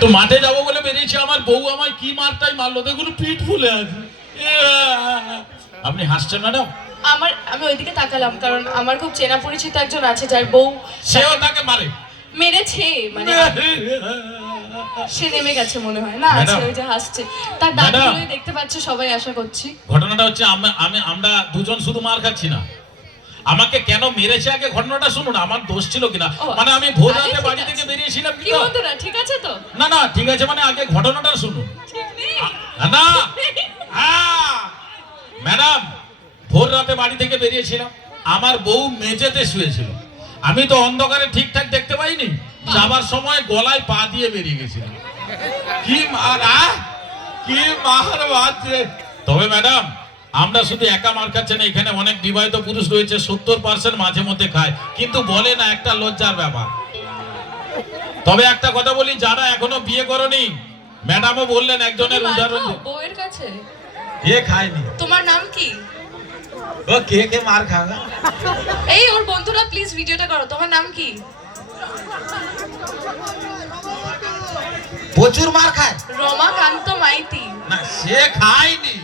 তো মাঠে যাবো বলে বেরিয়েছি, আমার বউ আমায় কি মারটাই মারলো, দেখুন পিঠ ফুলে আছে। আপনি হাসছেন ম্যাডাম? আমি ওইদিকে তাকালাম কারণ আমার খুব চেনা পরিচিত একজন আছে যার বউ সেও তাকে মারে, মেরেছে, মানে সে নেমে গেছে মনে হয় না, আছে ওই যে হাসছে, তার দাঁতগুলোই দেখতে পাচ্ছে সবাই, আশা করছি। ঘটনাটা হচ্ছে আমরা দুজন শুধু মার খাচ্ছি না, আমাকে কেন মেরেছে আগে ঘটনাটা শুনুন, আমার দোষ ছিল কিনা। মানে আমি ভোর রাতে বাড়ি থেকে বেরিয়েছিলাম কি বন্ধুরা, ঠিক আছে তো? না না ঠিক আছে, মানে আগে ঘটনাটা শুনুন না। ম্যাডাম, ভোর রাতে বাড়ি থেকে বেরিয়েছিলাম, আমার বউ মেঝেতে শুয়েছিল, আমি তো অন্ধকারে ঠিকঠাক দেখতে পাইনি, যাবার সময় গলায় পা দিয়ে বেরিয়ে গেছিলাম। কি মার বাজছে। তবে ম্যাডাম, আমরা শুধু একা মার খাচ্ছে না, এখানে অনেক বিবাহিত পুরুষ রয়েছে, 70% মাঝে মধ্যে খায়, কিন্তু বলে না, একটা লজ্জার ব্যাপার। তবে একটা কথা বলি, যারা এখনো বিয়ে করনি, ম্যাডামও বললেন একজনের উদাহরণ, বউয়ের কাছে এ খায়নি। তোমার নাম কি? ও কে মার খাবে? এই ওর বন্ধুরা প্লিজ ভিডিওটা করো, তোমার নাম কি? প্রচুর মার খায় রমাকান্ত মাইতি। না, সে খায়নি।